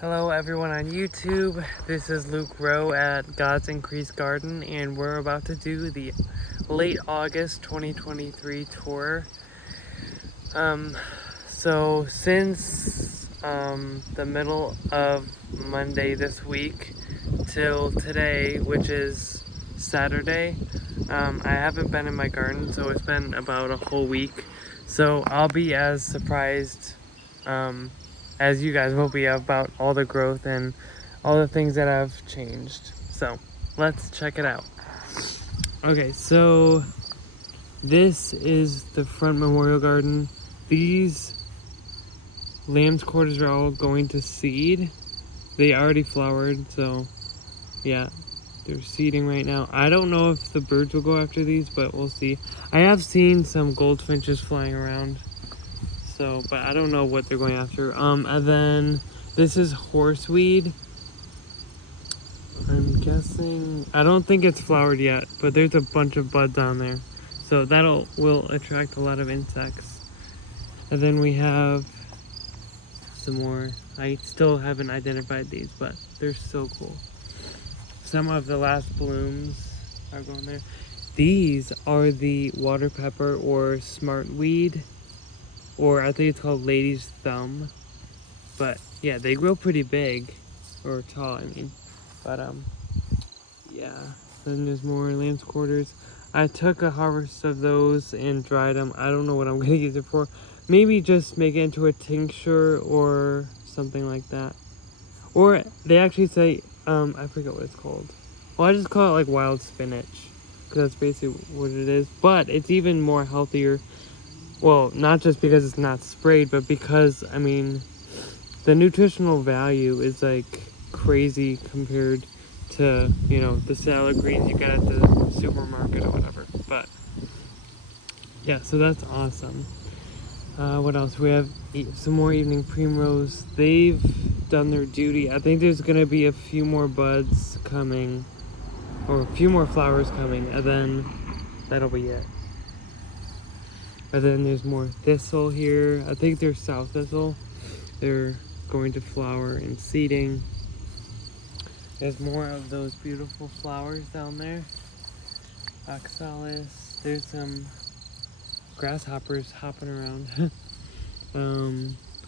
Hello everyone on YouTube, this is Luke Rowe at God's Increased Garden, and we're about to do the late August 2023 tour. So since the middle of Monday this week till today, which is Saturday, I haven't been in my garden, so it's been about a whole week. So I'll be as surprised as you guys will be about all the growth and all the things that have changed. So let's check it out. Okay, so this is the front memorial garden. These lamb's quarters are all going to seed. They already flowered, so yeah, they're seeding right now. I don't know if the birds will go after these, but we'll see. I have seen some goldfinches flying around, so, but I don't know what they're going after. And then this is horseweed. I'm guessing, I don't think it's flowered yet, but there's a bunch of buds on there. So will attract a lot of insects. And then we have some more. I still haven't identified these, but they're so cool. Some of the last blooms are going there. These are the water pepper or smartweed, or I think it's called lady's thumb. But yeah, they grow pretty big, or tall, I mean. But yeah. Then there's more lamb's quarters. I took a harvest of those and dried them. I don't know what I'm gonna use it for. Maybe just make it into a tincture or something like that. Or they actually say, I forget what it's called. Well, I just call it like wild spinach, because that's basically what it is. But it's even more healthier. Well, not just because it's not sprayed, but because, I mean, the nutritional value is like crazy compared to, you know, the salad greens you get at the supermarket or whatever. But yeah, so that's awesome. What else? We have some more evening primrose. They've done their duty. I think there's gonna be a few more buds coming, or a few more flowers coming, and then that'll be it. And then there's more thistle here. I think they're south thistle. They're going to flower and seeding. There's more of those beautiful flowers down there. Oxalis. There's some grasshoppers hopping around.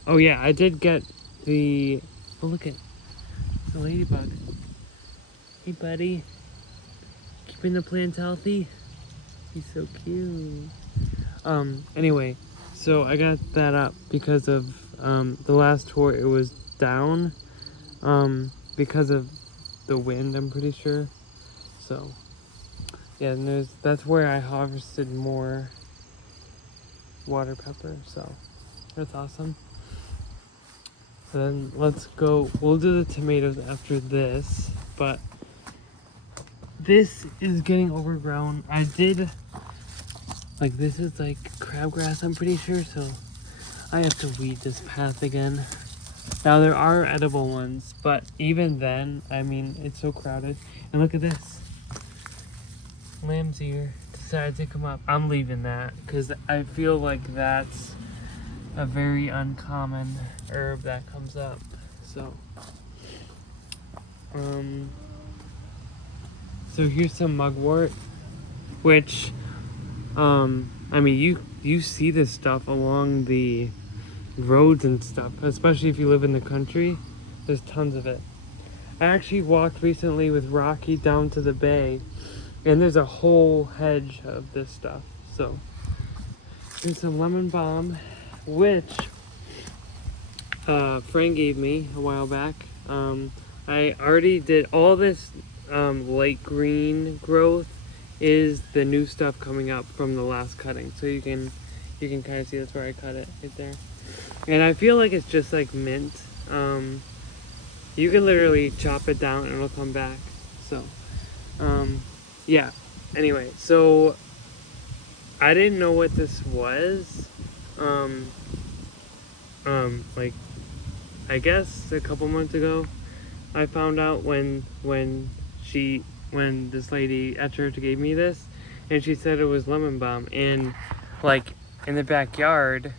Oh yeah, I did get the, oh look at the ladybug. Hey buddy. Keeping the plants healthy. He's so cute. Anyway, so I got that up because of the last tour it was down because of the wind, I'm pretty sure. So yeah, and that's where I harvested more water pepper, so that's awesome. Then let's go, we'll do the tomatoes after this, but this is getting overgrown. I did, like, this is like crabgrass, I'm pretty sure, so I have to weed this path again. Now there are edible ones, but even then, I mean, it's so crowded. And look at this. Lamb's ear decided to come up. I'm leaving that because I feel like that's a very uncommon herb that comes up. So, so here's some mugwort, which, I mean, you see this stuff along the roads and stuff, especially if you live in the country. There's tons of it. I actually walked recently with Rocky down to the bay, and there's a whole hedge of this stuff. So here's some lemon balm, which Frank gave me a while back. I already did all this light green growth is the new stuff coming up from the last cutting. So you can kind of see that's where I cut it right there. And I feel like it's just like mint. You can literally chop it down and it'll come back. So, yeah. Anyway, so I didn't know what this was. Like, I guess a couple months ago, I found out when this lady at church gave me this, and she said it was lemon balm, and like in the backyard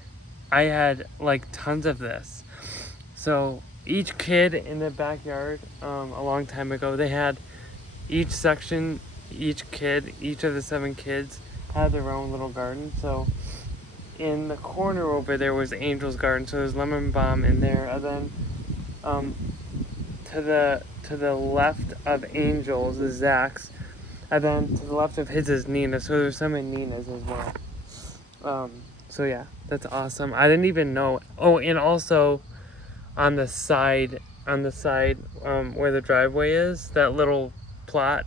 I had like tons of this. So each kid in the backyard, a long time ago, they had each section, each kid, each of the 7 kids had their own little garden. So in the corner over there was Angel's garden, so there's lemon balm in there, and then to the left of Angel's is Zach's, and then to the left of his is Nina. So there's some in Nina's as well. So yeah, that's awesome. I didn't even know. Oh, and also on the side, where the driveway is, that little plot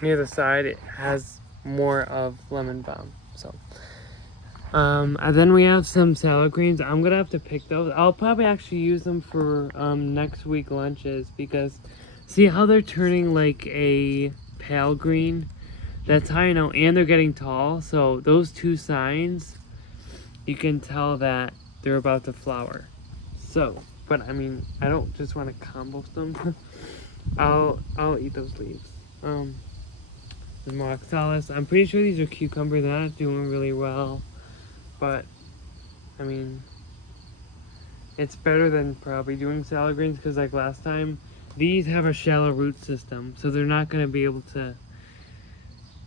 near the side, it has more of lemon balm. So. And then we have some salad greens. I'm gonna have to pick those. I'll probably actually use them for next week lunches, because see how they're turning like a pale green? That's how I know, and they're getting tall. So those 2 signs, you can tell that they're about to flower. So, but I mean, I don't just want to compost them. I'll eat those leaves. There's more oxalis. I'm pretty sure these are cucumbers. They're not doing really well. But, I mean, it's better than probably doing salad greens, because like last time, these have a shallow root system, so they're not going to be able to,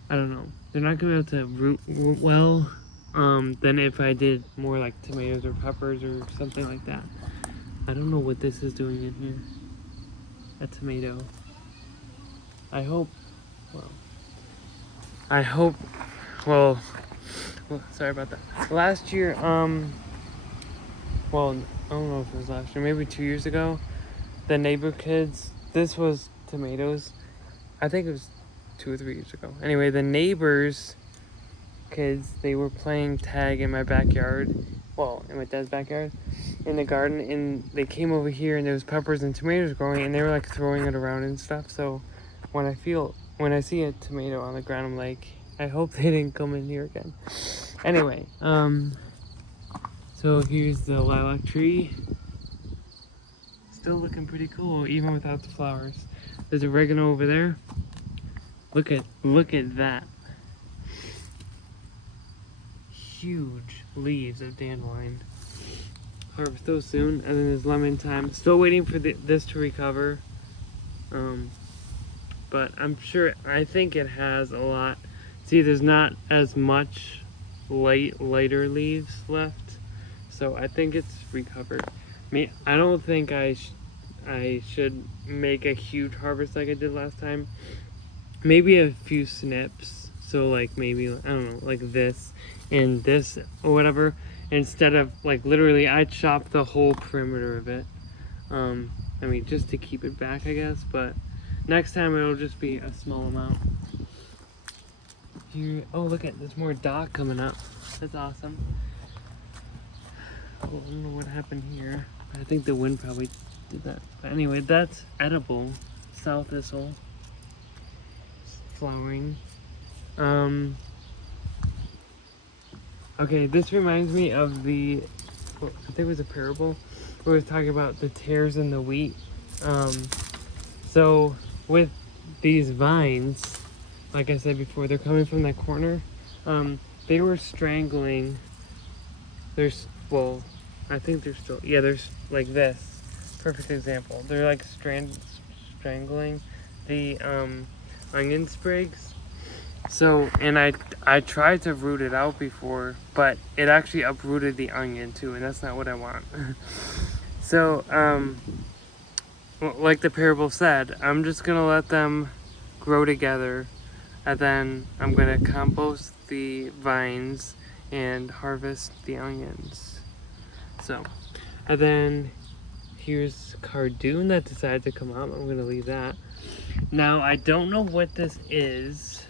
I don't know, they're not going to be able to root well than if I did more like tomatoes or peppers or something like that. I don't know what this is doing in here. A tomato. I hope, well, sorry about that. Last year, well, I don't know if it was last year, maybe 2 years ago, the neighbor kids, this was tomatoes. I think it was 2 or 3 years ago. Anyway, the neighbors' kids, they were playing tag in my backyard. Well, in my dad's backyard, in the garden, and they came over here, and there was peppers and tomatoes growing, and they were like throwing it around and stuff. So when I see a tomato on the ground, I'm like, I hope they didn't come in here again. Anyway, so here's the lilac tree. Still looking pretty cool, even without the flowers. There's oregano over there. Look at that. Huge leaves of dandelion. Harvest those soon. And then there's lemon thyme. Still waiting for this to recover. But I think it has a lot. See, there's not as much lighter leaves left, so I think it's recovered. I don't think I should make a huge harvest like I did last time. Maybe a few snips, so like maybe, I don't know, like this and this or whatever, instead of like literally I chopped the whole perimeter of it. I mean, just to keep it back, I guess, but next time it'll just be a small amount. Here, oh look at, there's more dock coming up. That's awesome. Oh, I don't know what happened here. I think the wind probably did that. But anyway, that's edible. Sow thistle. Flowering. Okay, this reminds me of I think it was a parable where it was talking about the tares in the wheat. So with these vines, like I said before, they're coming from that corner. They were strangling. I think they're still, yeah, there's like this. Perfect example. They're like strangling the onion sprigs. So, and I tried to root it out before, but it actually uprooted the onion too, and that's not what I want. So, like the parable said, I'm just gonna let them grow together, and then I'm gonna compost the vines and harvest the onions. So, and then here's Cardoon that decided to come out. I'm gonna leave that. Now I don't know what this is.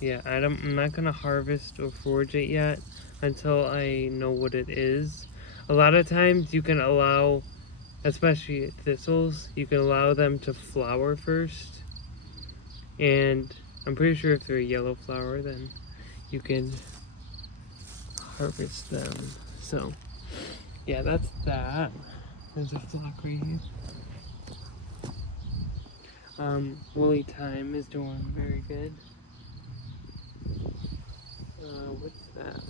Yeah, I'm not gonna harvest or forage it yet until I know what it is. A lot of times you can allow, especially thistles, you can allow them to flower first. And I'm pretty sure if they're a yellow flower, then you can harvest them. So, yeah, that's that. There's a flock right here. Woolly Thyme is doing very good. What's that?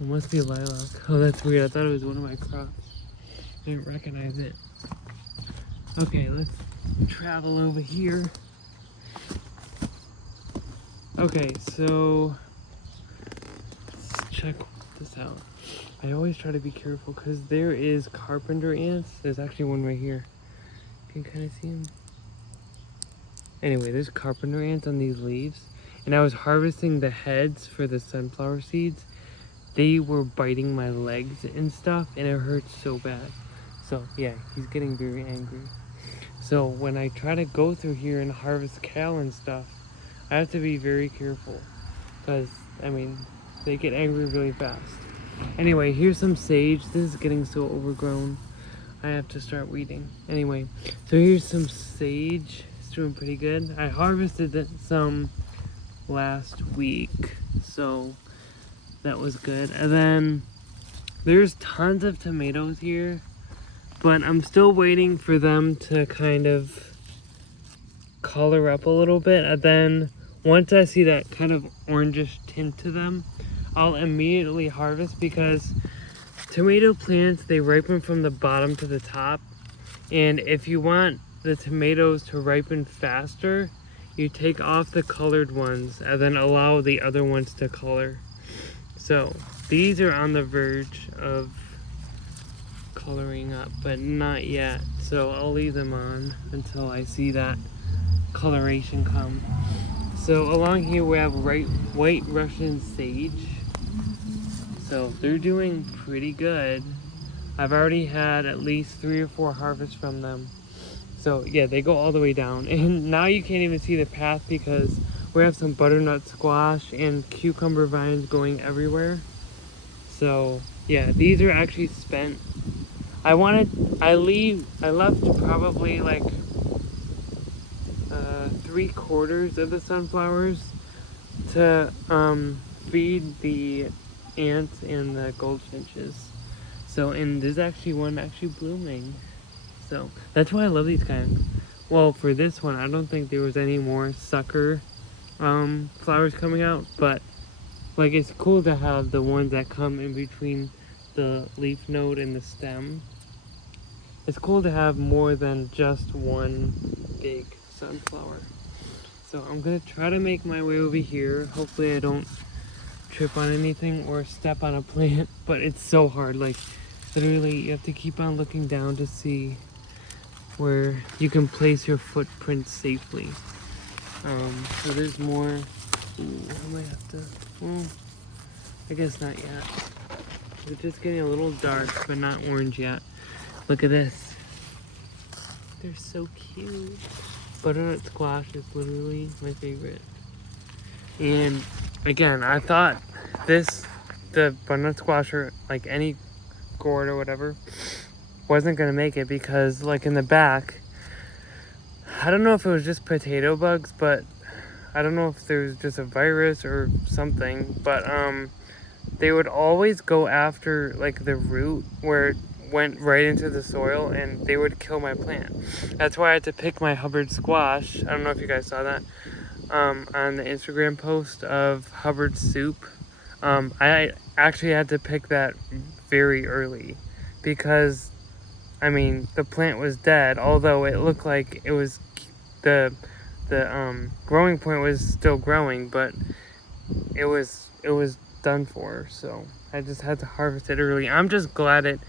It must be lilac. Oh, that's weird. I thought it was one of my crops. I didn't recognize it. Okay, let's travel over here. Okay, so let's check this out. I always try to be careful because there is carpenter ants. There's actually one right here. You can kind of see them. Anyway, there's carpenter ants on these leaves. And I was harvesting the heads for the sunflower seeds. They were biting my legs and stuff, and it hurt so bad. So yeah, he's getting very angry. So when I try to go through here and harvest kale and stuff, I have to be very careful. Because, I mean, they get angry really fast. Anyway, here's some sage. This is getting so overgrown. I have to start weeding. Anyway, so here's some sage. It's doing pretty good. I harvested some last week, so that was good. And then there's tons of tomatoes here, but I'm still waiting for them to kind of color up a little bit. And then once I see that kind of orangish tint to them, I'll immediately harvest, because tomato plants, they ripen from the bottom to the top. And if you want the tomatoes to ripen faster, you take off the colored ones and then allow the other ones to color. So these are on the verge of coloring up, but not yet. So I'll leave them on until I see that coloration come. So along here we have white Russian sage. So they're doing pretty good. I've already had at least 3 or 4 harvests from them. So yeah, they go all the way down. And now you can't even see the path because we have some butternut squash and cucumber vines going everywhere. So yeah, these are actually spent. I left probably like 3/4 of the sunflowers to feed the ants and the goldfinches. So, and there's actually one actually blooming. So that's why I love these kinds. Well, for this one, I don't think there was any more sucker flowers coming out, but like it's cool to have the ones that come in between the leaf node and the stem. It's cool to have more than just one big sunflower. So I'm gonna try to make my way over here. Hopefully I don't trip on anything or step on a plant, but it's so hard. Like literally you have to keep on looking down to see where you can place your footprint safely. So there's more. Ooh, I might have to, I guess not yet. It's just getting a little dark, but not orange yet. Look at this. They're so cute. Butternut squash is literally my favorite. And again, I thought the butternut squash, or like any gourd or whatever, wasn't gonna make it because like in the back, I don't know if it was just potato bugs, but I don't know if there was just a virus or something, but they would always go after like the root where it went right into the soil, and they would kill my plant. That's why I had to pick my Hubbard squash. I don't know if you guys saw that on the Instagram post of Hubbard soup. I actually had to pick that very early because I mean the plant was dead, although it looked like it was the growing point was still growing, but it was done for. So I just had to harvest it early. I'm just glad it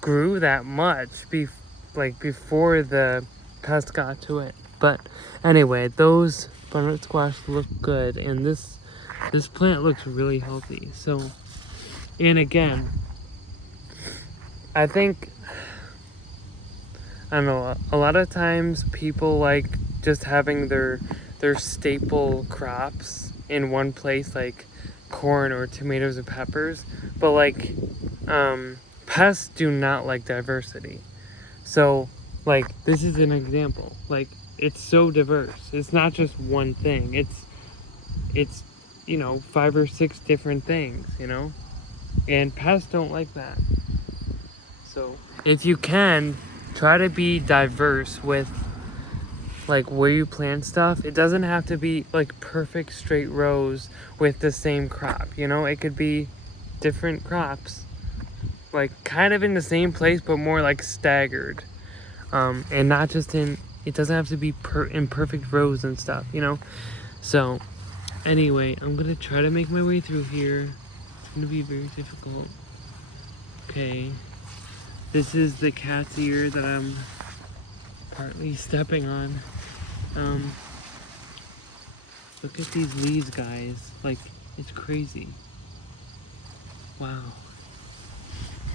grew that much before the pest got to it. But anyway, those butternut squash look good, and this plant looks really healthy. So, and again, I think, I don't know, a lot of times people like just having their staple crops in one place, like corn or tomatoes or peppers, but like pests do not like diversity. So like this is an example. Like it's so diverse. It's not just one thing. It's 5 or 6 different things, and pests don't like that. So if you can, try to be diverse with like where you plant stuff. It doesn't have to be like perfect straight rows with the same crop. It could be different crops, like kind of in the same place, but more like staggered. And not just in, it doesn't have to be in perfect rows and stuff, you know? So anyway, I'm gonna try to make my way through here. It's gonna be very difficult. Okay, this is the cat's ear that I'm partly stepping on. Look at these leaves, guys. Like, it's crazy. Wow.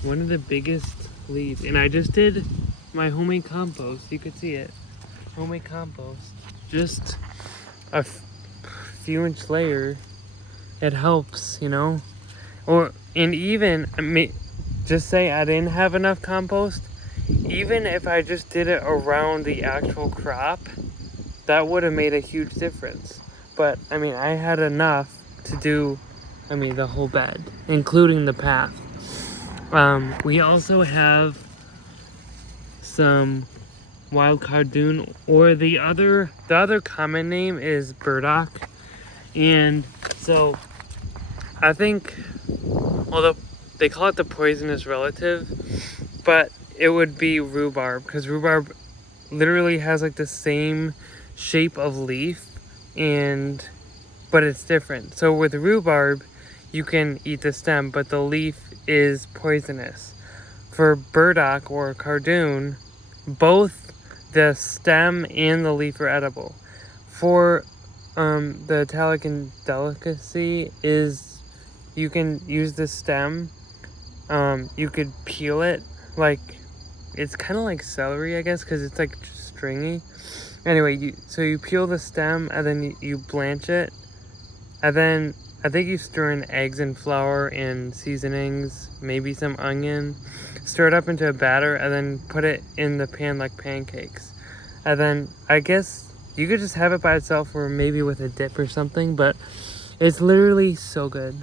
One of the biggest leaves. And I just did my homemade compost. You could see it. Homemade compost. Just a few inch layer. It helps, you know? And even, just say I didn't have enough compost. Even if I just did it around the actual crop, that would have made a huge difference. But, I mean, I had enough to do, the whole bed, including the path. We also have some wild cardoon, or the other common name is burdock. And so, I think, well, they call it the poisonous relative, but it would be rhubarb, because rhubarb literally has like the same shape of leaf, but it's different. So with rhubarb, you can eat the stem, but the leaf is poisonous. For burdock or cardoon, both the stem and the leaf are edible. For the Italian delicacy is you can use the stem. You could peel it, like it's kind of like celery, I guess, because it's like stringy. Anyway, so you peel the stem and then you blanch it, and then I think you stir in eggs and flour and seasonings, maybe some onion, stir it up into a batter, and then put it in the pan like pancakes. And then I guess you could just have it by itself, or maybe with a dip or something, but it's literally so good.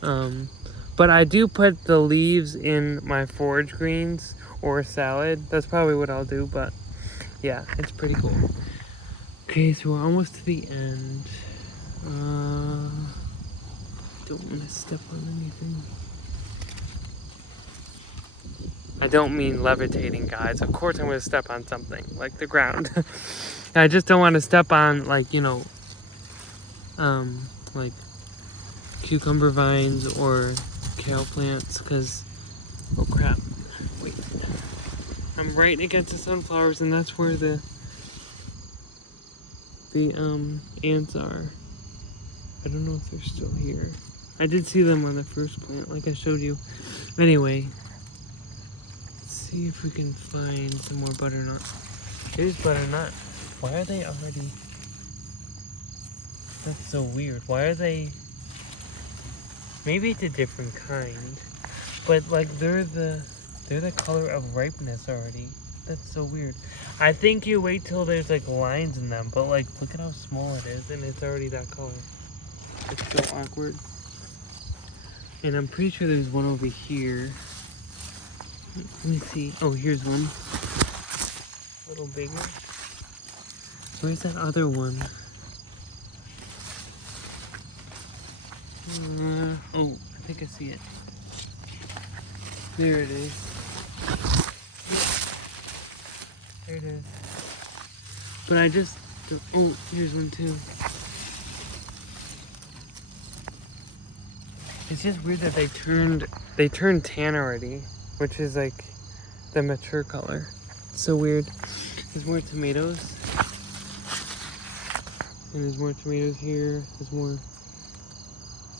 But I do put the leaves in my forage greens or salad. That's probably what I'll do, but yeah, it's pretty cool. Okay, so we're almost to the end. Don't want to step on anything. I don't mean levitating, guys. Of course I'm going to step on something, like the ground. I just don't want to step on, like, you know, like cucumber vines or kale plants, because, oh crap, wait. I'm right against the sunflowers, and that's where the ants are. I don't know if they're still here. I did see them on the first plant, like I showed you. Anyway, let's see if we can find some more butternut. Here's butternut. Why are they already? That's so weird. Why are they? Maybe it's a different kind, but like they're the color of ripeness already. That's so weird. I think you wait till there's like lines in them, but like look at how small it is, and it's already that color. It's so awkward. And I'm pretty sure there's one over here. Let me see. Oh, here's one. A little bigger. Where's that other one? Oh, I think I see it. There it is. There it is. But I just... Oh, here's one too. It's just weird that they turned tan already, which is like the mature color. It's so weird. There's more tomatoes. And there's more tomatoes here. There's more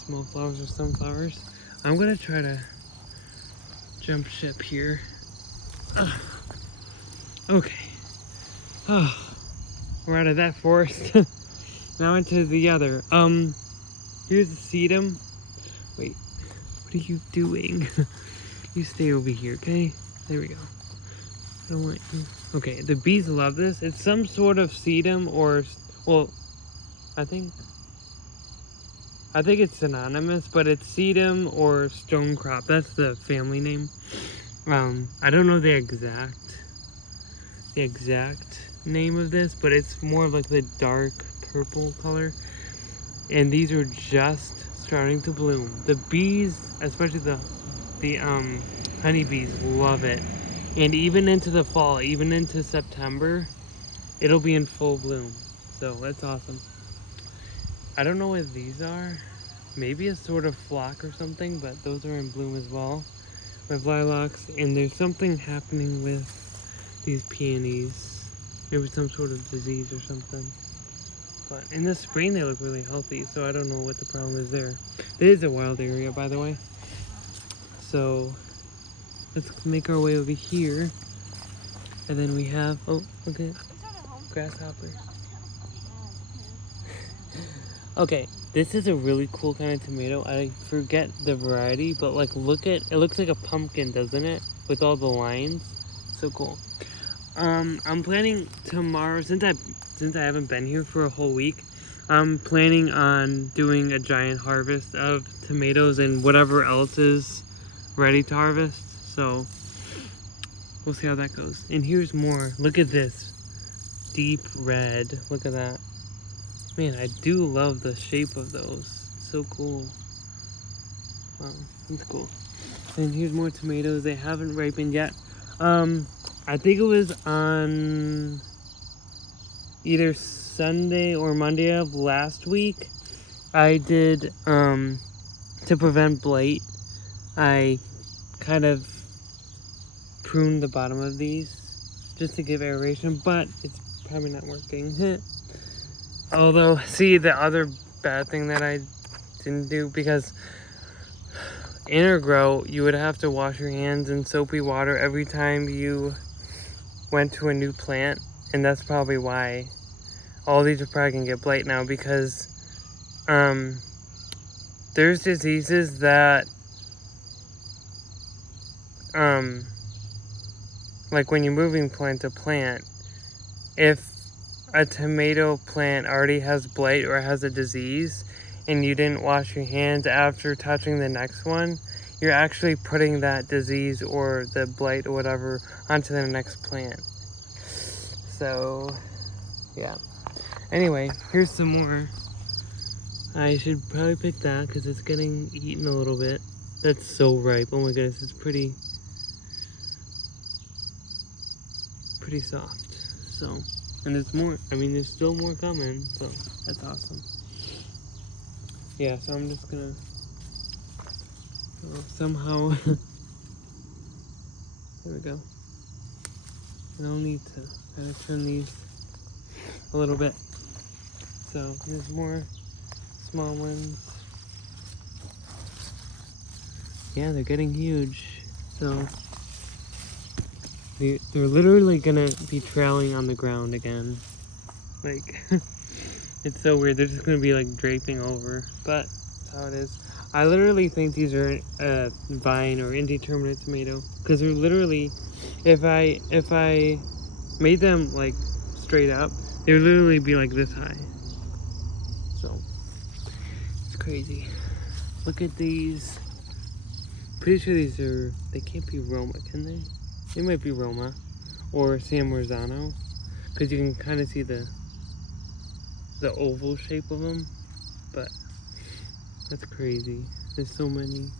small flowers or sunflowers. I'm gonna try to jump ship here. Okay. We're out of that forest. Now into the other. Here's the sedum. Wait, what are you doing? You stay over here, okay? There we go. I don't want you. Okay, the bees love this. It's some sort of sedum, or, well, I think it's synonymous, but it's sedum or stonecrop. That's the family name. I don't know the exact name of this, but it's more of like the dark purple color. And these are just starting to bloom. The bees, especially the honeybees, love it. And even into the fall, even into September, it'll be in full bloom. So that's awesome. I don't know what these are. Maybe a sort of flock or something, but those are in bloom as well. My lilacs, and there's something happening with these peonies. Maybe some sort of disease or something. But in the spring they look really healthy, so I don't know what the problem is there. It is a wild area, by the way. So let's make our way over here. And then we have, oh, okay, grasshopper. Okay, this is a really cool kind of tomato. I forget the variety, but like look at, it looks like a pumpkin, doesn't it? With all the lines. So cool. I'm planning tomorrow, since I haven't been here for a whole week, I'm planning on doing a giant harvest of tomatoes and whatever else is ready to harvest. So we'll see how that goes. And here's more. Look at this. Deep red. Look at that. Man, I do love the shape of those. So cool. Wow, that's cool. And here's more tomatoes. They haven't ripened yet. I think it was on either Sunday or Monday of last week. I did, to prevent blight, I kind of pruned the bottom of these just to give aeration, but it's probably not working. Although, see, the other bad thing that I didn't do, because Intergrow, you would have to wash your hands in soapy water every time you went to a new plant, and that's probably why all these are probably gonna get blight now, because there's diseases that like when you're moving plant to plant, if a tomato plant already has blight or has a disease and you didn't wash your hands after touching the next one, you're actually putting that disease or the blight or whatever onto the next plant. So yeah, anyway, here's some more. I should probably pick that because it's getting eaten a little bit. That's so ripe. Oh my goodness, it's pretty soft. So, and there's more. I mean, there's still more coming, so that's awesome. Yeah, so I'm just gonna somehow there we go. I'll need to kind of turn these a little bit. So here's more small ones. Yeah, they're getting huge. So they're literally gonna be trailing on the ground again. Like, it's so weird. They're just gonna be like draping over, but that's how it is. I literally think these are vine or indeterminate tomato, because they're literally, if I made them like straight up, they would literally be like this high. So it's crazy. Look at these. Pretty sure these are, they can't be Roma, can they? They might be Roma or San Marzano, because you can kind of see the oval shape of them. But that's crazy. There's so many.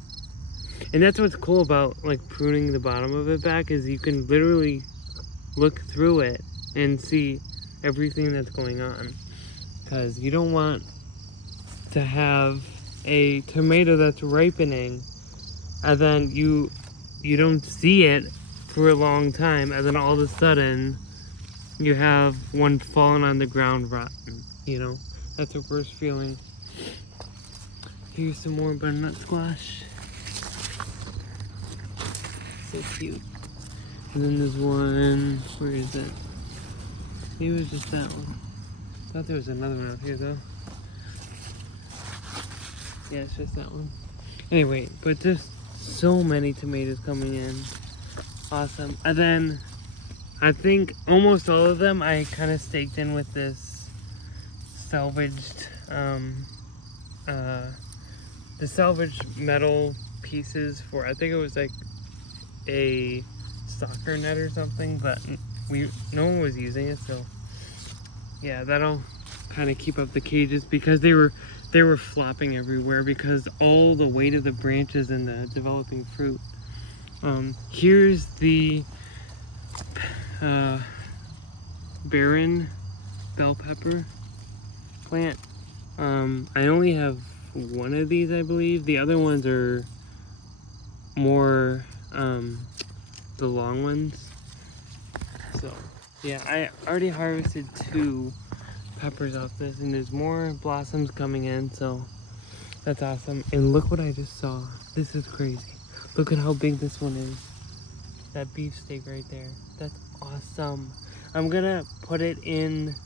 And that's what's cool about like pruning the bottom of it back, is you can literally look through it and see everything that's going on. Because you don't want to have a tomato that's ripening and then you don't see it for a long time, and then all of a sudden you have one falling on the ground rotten, you know? That's a worst feeling. Here's some more butternut squash. So cute. And then there's one, where is it? Maybe it was just that one. I thought there was another one out here though. Yeah, it's just that one. Anyway, but just so many tomatoes coming in. Awesome. And then I think almost all of them I kind of staked in with this salvaged, the salvaged metal pieces for, I think it was like a soccer net or something, but no one was using it, so yeah, that'll kind of keep up the cages, because they were they were flopping everywhere because all the weight of the branches and the developing fruit. Here's the barren bell pepper plant. I only have one of these, I believe. The other ones are more the long ones. So yeah, I already harvested 2 peppers off this, and there's more blossoms coming in, so that's awesome. And look what I just saw. This is crazy. Look at how big this one is. That beefsteak right there. That's awesome. I'm gonna put it in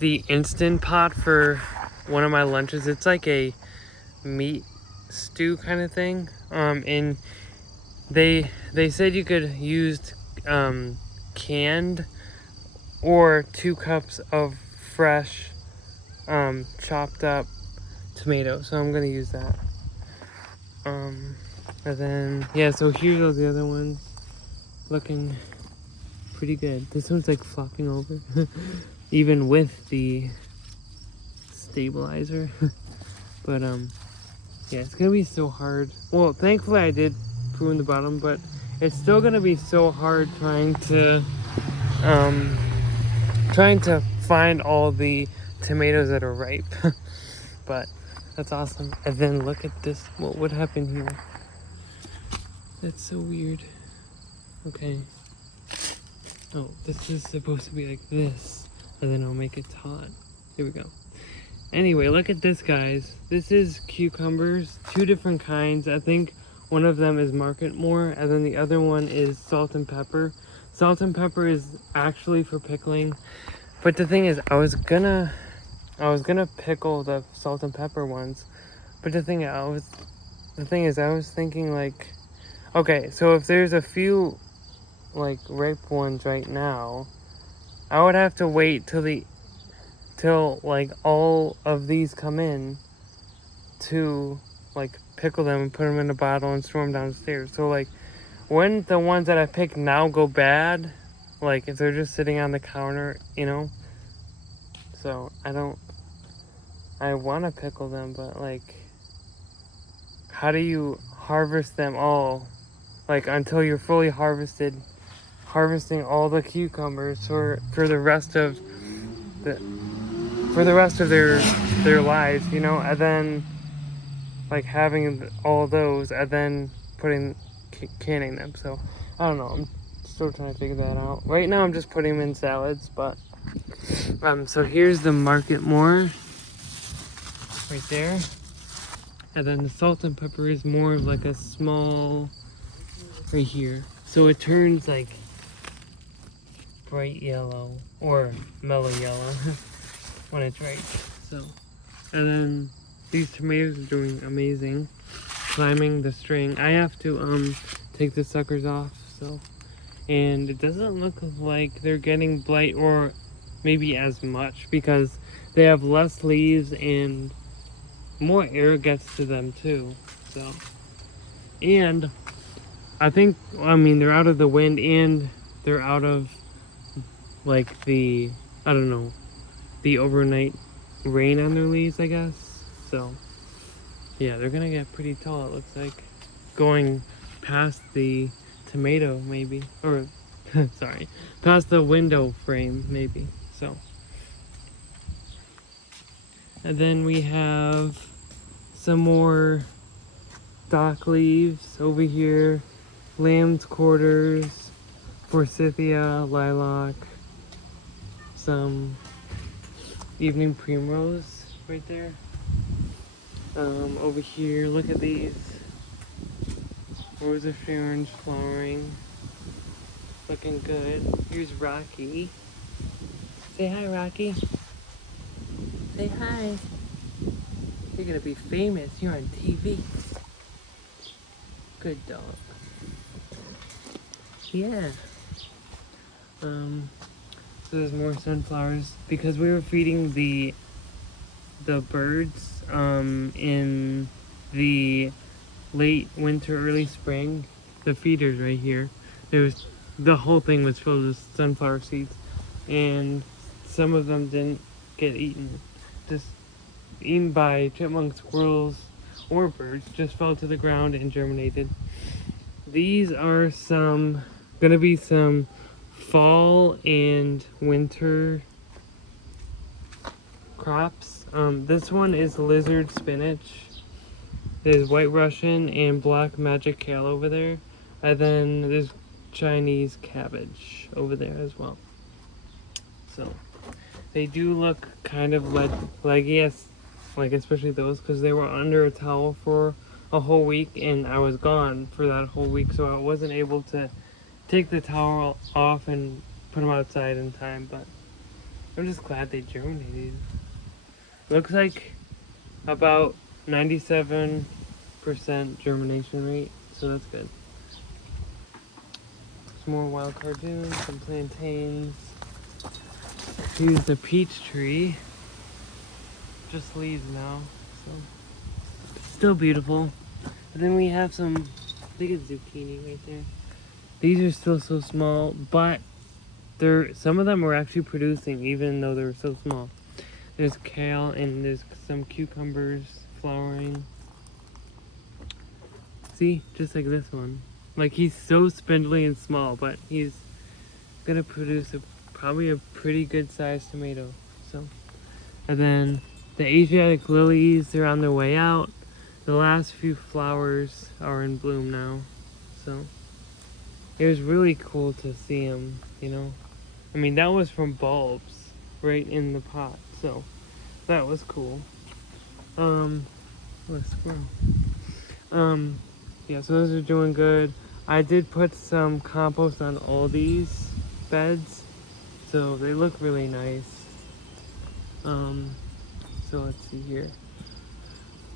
the Instant Pot for one of my lunches. It's like a meat stew kind of thing. And they said you could use canned or 2 cups of fresh chopped up tomatoes. So I'm gonna use that. And then yeah, so here's all the other ones looking pretty good. This one's like flopping over even with the stabilizer. But yeah, it's gonna be so hard. Well, thankfully I did prune the bottom, but it's still gonna be so hard trying to find all the tomatoes that are ripe. But that's awesome. And then look at this. What happened here? That's so weird. Okay. Oh, this is supposed to be like this, and then I'll make it taut. Here we go. Anyway, look at this, guys. This is cucumbers, 2 different kinds. I think one of them is Marketmore, and then the other one is salt and pepper. Salt and pepper is actually for pickling, but the thing is, I was gonna pickle the salt and pepper ones, but the thing is, I was thinking like, okay, so if there's a few like ripe ones right now, I would have to wait till like all of these come in to like pickle them and put them in a bottle and store them downstairs. So like when the ones that I pick now go bad, like if they're just sitting on the counter, you know, so I want to pickle them, but like how do you harvest them all like until you're fully harvesting all the cucumbers for the rest of their lives, you know, and then like having all those and then canning them. So I don't know, I'm still trying to figure that out. Right now I'm just putting them in salads, but so here's the Marketmore right there, and then the salt and pepper is more of like a small right here, so it turns like bright yellow or mellow yellow when it's ripe. So, and then these tomatoes are doing amazing, climbing the string. I have to take the suckers off, so, and it doesn't look like they're getting blight or maybe as much because they have less leaves and more air gets to them too. So, and I think, I mean, they're out of the wind and they're out of like the, I don't know, the overnight rain on their leaves, I guess. So yeah, they're gonna get pretty tall, it looks like, going past the tomato maybe, or sorry, past the window frame maybe. So, and then we have some more dock leaves over here, lamb's quarters, forsythia, lilac, some evening primrose right there. Over here, look at these. Rose of Sharon's flowering. Looking good. Here's Rocky. Say hi, Rocky. Say hi. You're gonna be famous. You're on TV. Good dog. Yeah. So there's more sunflowers because we were feeding the birds in the late winter, early spring. The feeders right here. The whole thing was filled with sunflower seeds, and some of them didn't get eaten. Just eaten by chipmunks, squirrels, or birds, just fell to the ground and germinated. These are gonna be some fall and winter crops. This one is lizard spinach. There's white Russian and black magic kale over there. And then there's Chinese cabbage over there as well. So they do look kind of leggy, like especially those, because they were under a towel for a whole week and I was gone for that whole week, so I wasn't able to take the towel off and put them outside in time, but I'm just glad they germinated. Looks like about 97% germination rate, so that's good. Some more wild cardoons, some plantains. Here's the peach tree. Just leaves now, so still beautiful. And then we have some, I think it's zucchini right there. These are still so small, but some of them are actually producing even though they're so small. There's kale and there's some cucumbers flowering. See, just like this one. Like, he's so spindly and small, but he's gonna produce probably a pretty good sized tomato. So, and then the Asiatic lilies, they're on their way out. The last few flowers are in bloom now. So it was really cool to see them, you know. I mean, that was from bulbs right in the pot, so that was cool. Let's squirrel. Yeah, so those are doing good. I did put some compost on all these beds, so they look really nice. So let's see here.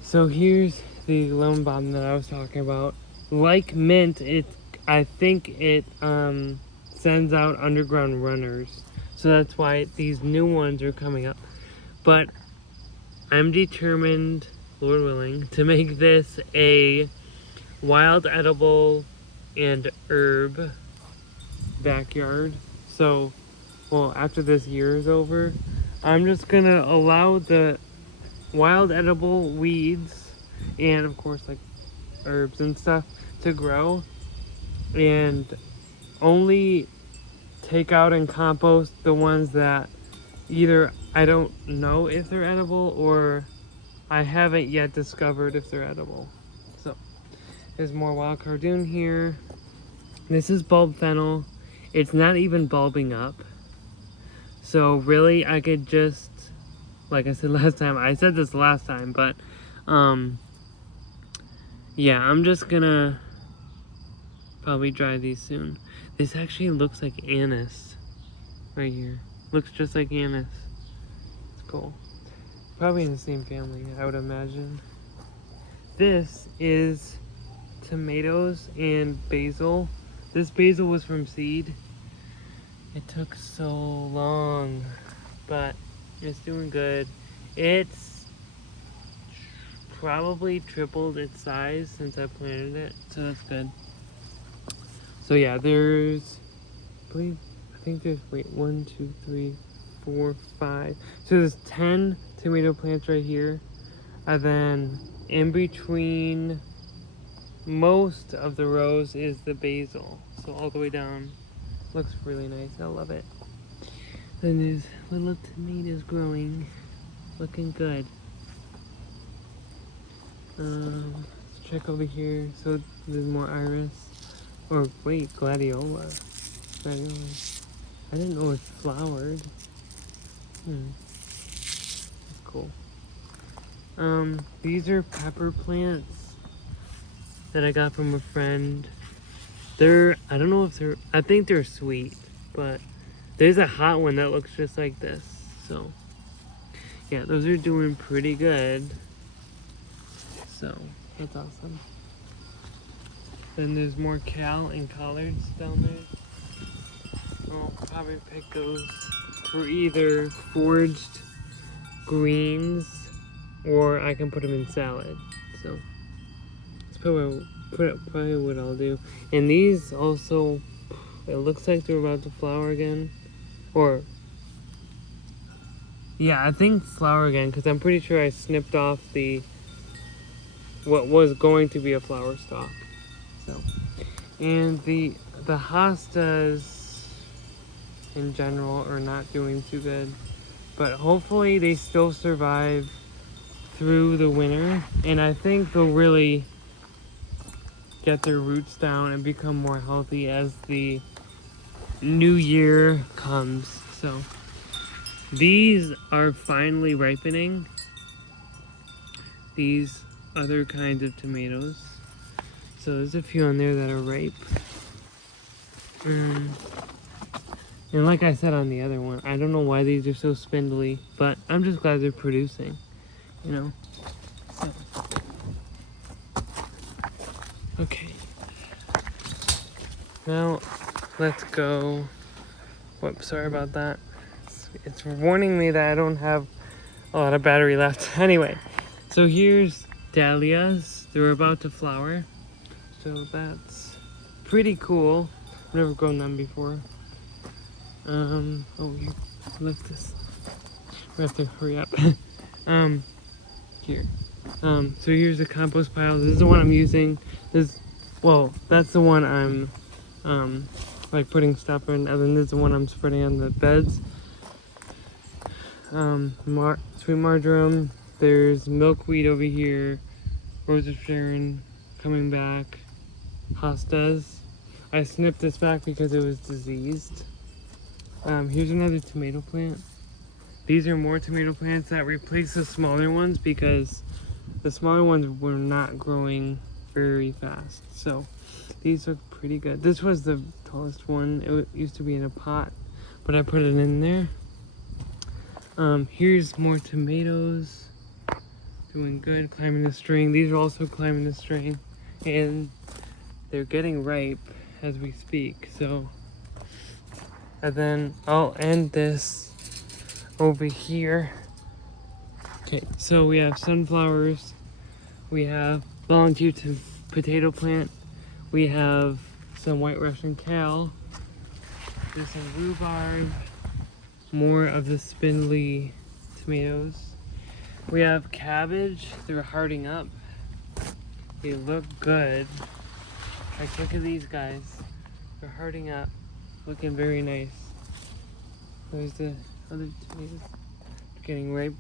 So here's the lemon balm that I was talking about. Like mint, I think it sends out underground runners, so that's why these new ones are coming up. But I'm determined, Lord willing, to make this a wild edible and herb backyard. So, well, after this year is over, I'm just gonna allow the wild edible weeds and of course like herbs and stuff to grow, and only take out and compost the ones that either I don't know if they're edible or I haven't yet discovered if they're edible. So there's more wild cardoon here. This is bulb fennel. It's not even bulbing up, so really I could just, like I said last time, I said this last time, but yeah, I'm just gonna probably dry these soon. This actually looks like anise right here. Looks just like anise. It's cool. Probably in the same family, I would imagine. This is tomatoes and basil. This basil was from seed. It took so long, but it's doing good. It's probably tripled its size since I planted it, so that's good. So yeah, there's, I think there's, 1, 2, 3, 4, 5. So there's 10 tomato plants right here. And then in between most of the rows is the basil. So all the way down. Looks really nice. I love it. Then there's little tomatoes growing. Looking good. Let's check over here. So there's more iris. Or wait, gladiola. Gladiola. I didn't know it flowered. That's cool. These are pepper plants that I got from a friend. I don't know if I think they're sweet, but there's a hot one that looks just like this. So yeah, those are doing pretty good. So that's awesome. Then there's more cal and collards down there. I'll probably pick those for either foraged greens or I can put them in salad. So that's probably what I'll do. And these also, it looks like they're about to flower again. Or Yeah, I think flower again, because I'm pretty sure I snipped off what was going to be a flower stalk. So, and the hostas in general are not doing too good, but hopefully they still survive through the winter, and I think they'll really get their roots down and become more healthy as the new year comes. So these are finally ripening, these other kinds of tomatoes. So there's a few on there that are ripe. And like I said on the other one, I don't know why these are so spindly, but I'm just glad they're producing, you know. So, okay. Now, let's go. Whoops, sorry about that. It's warning me that I don't have a lot of battery left. Anyway, so here's dahlias. They're about to flower. So that's pretty cool. I've never grown them before. Oh, you lift this. We have to hurry up. Here. So here's a compost pile. This is the one I'm using. Well, that's the one I'm, like putting stuff in. And then this is the one I'm spreading on the beds. Sweet marjoram. There's milkweed over here. Rose of Sharon coming back. Hostas. I snipped this back because it was diseased. Here's another tomato plant. These are more tomato plants that replace the smaller ones because the smaller ones were not growing very fast. So these look pretty good. This was the tallest one. It used to be in a pot, but I put it in there. Here's more tomatoes. Doing good, climbing the string. These are also climbing the string, and they're getting ripe as we speak. So, and then I'll end this over here. Okay, so we have sunflowers, we have volunteer potato plant, we have some white Russian kale, there's some rhubarb, more of the spindly tomatoes. We have cabbage. They're hearting up. They look good. Like, look at these guys. They're hearting up, looking very nice. There's the other tomatoes getting ripe.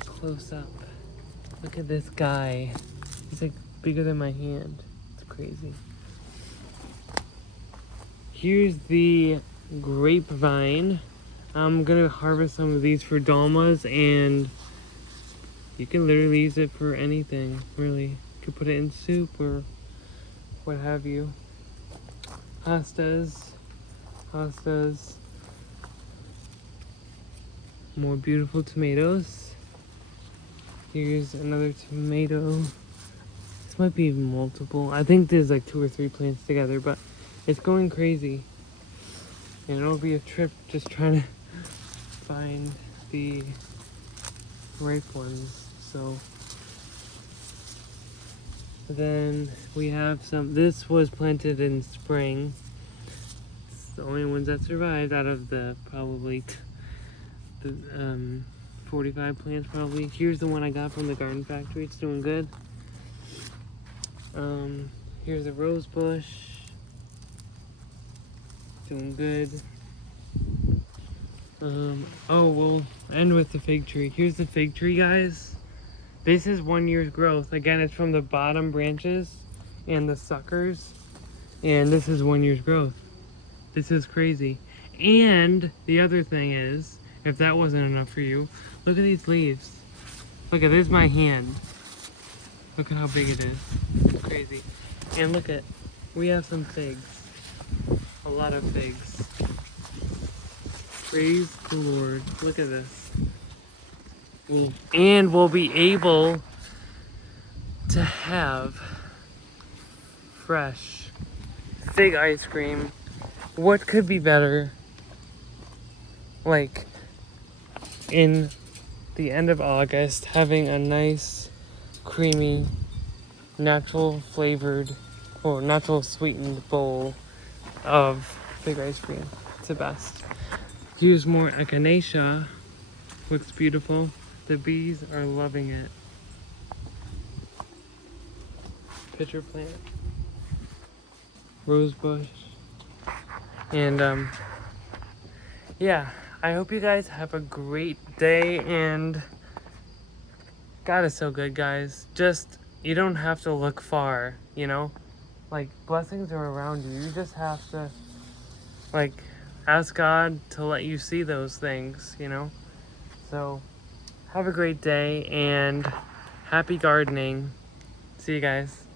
Close up. Look at this guy. He's like bigger than my hand. It's crazy. Here's the grapevine. I'm gonna harvest some of these for dolmas, and you can literally use it for anything, really. You could put it in soup or what have you. Hostas. More beautiful tomatoes. Here's another tomato. This might be even multiple. I think there's like 2 or 3 plants together, but it's going crazy. And it'll be a trip just trying to find the ripe ones. So then we have some. This was planted in spring. It's the only ones that survived out of the probably the 45 plants probably. Here's the one I got from the garden factory. It's doing good. Here's a rose bush. Doing good. Oh, we'll end with the fig tree. Here's the fig tree, guys. This is 1 year's growth. Again, it's from the bottom branches and the suckers. And this is 1 year's growth. This is crazy. And the other thing is, if that wasn't enough for you, look at these leaves. Look at this, my hand. Look at how big it is. It's crazy. And look at, we have some figs. A lot of figs. Praise the Lord. Look at this. And we'll be able to have fresh fig ice cream. What could be better? Like, in the end of August, having a nice, creamy, natural flavored, or natural sweetened bowl of fig ice cream. It's the best. Here's more echinacea. Looks beautiful. The bees are loving it. Pitcher plant, rose bush, and yeah, I hope you guys have a great day, and God is so good, guys. Just, you don't have to look far, you know? Like, blessings are around you. You just have to, like, ask God to let you see those things, you know? So, have a great day, and happy gardening. See you guys.